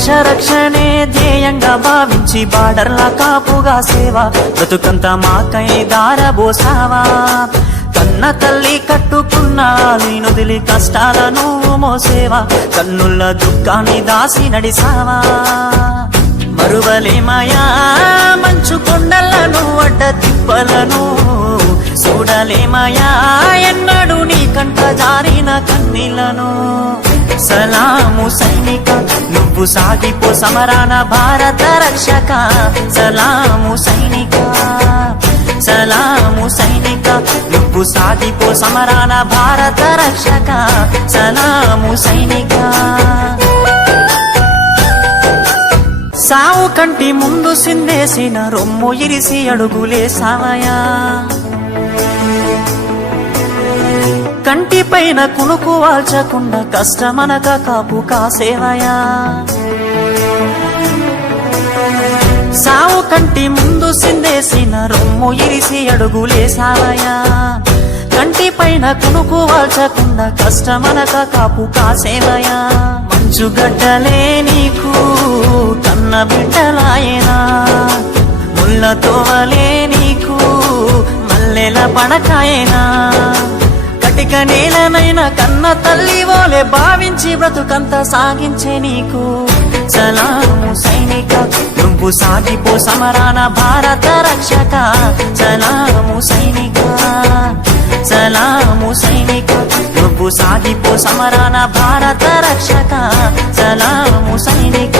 దేశ రక్షణే ధ్యేయంగా భావించి బార్డర్ల కాపుగా సేవ. బ్రతుకంత మాకై దారబోసావా కన్న తల్లి కట్టుకున్న నొదిలి కష్టాలను మోసేవా. కన్నుల దుఃఖాన్ని దాసి నడిసావా. మరువలేమయా? మంచు కొండలను అడ్డ తిప్పలను చూడలేమయా? ఎన్నడు నీ కంట జారిన కన్నీలను సలాము సైనిక నువ్వు సాగిపో సమరాన భారత రక్షక. సలాము సైనిక సలాము సైనిక. నువ్వు సాగిపో సమరాన భారత రక్షక. సలాము సైనిక. సావు కంటి ముందు సిందేసిన రొమ్ము ఇరిసి అడుగులే సావయా. కంటి పైన కునుకు వాల్చకుండా కష్టమనక కాపు కాసేవయా. సావు కంటి ముందు సిందేసిన రొమ్ము ఇరిసి అడుగులేసావయా కంటి పైన కునుకు వాల్చకుండా కష్టమనక కాపు కాసేవయా. మంచు గడ్డలే నీకు కన్న బిడ్డలాయనా. ముళ్ళ తోవలే నీకు మల్లెల పడకాయనా. కటిక నేలనైనా కన్న తల్లి ఓలే భావించి బ్రతుకంత సాగించే నీకు. సలాము సైనిక నువ్వు సాగిపో సమరాన భారత రక్షక. సలాము సైనిక సలాము సైనిక నువ్వు సాగిపో సమరాన భారత రక్షక. సలాము సైనిక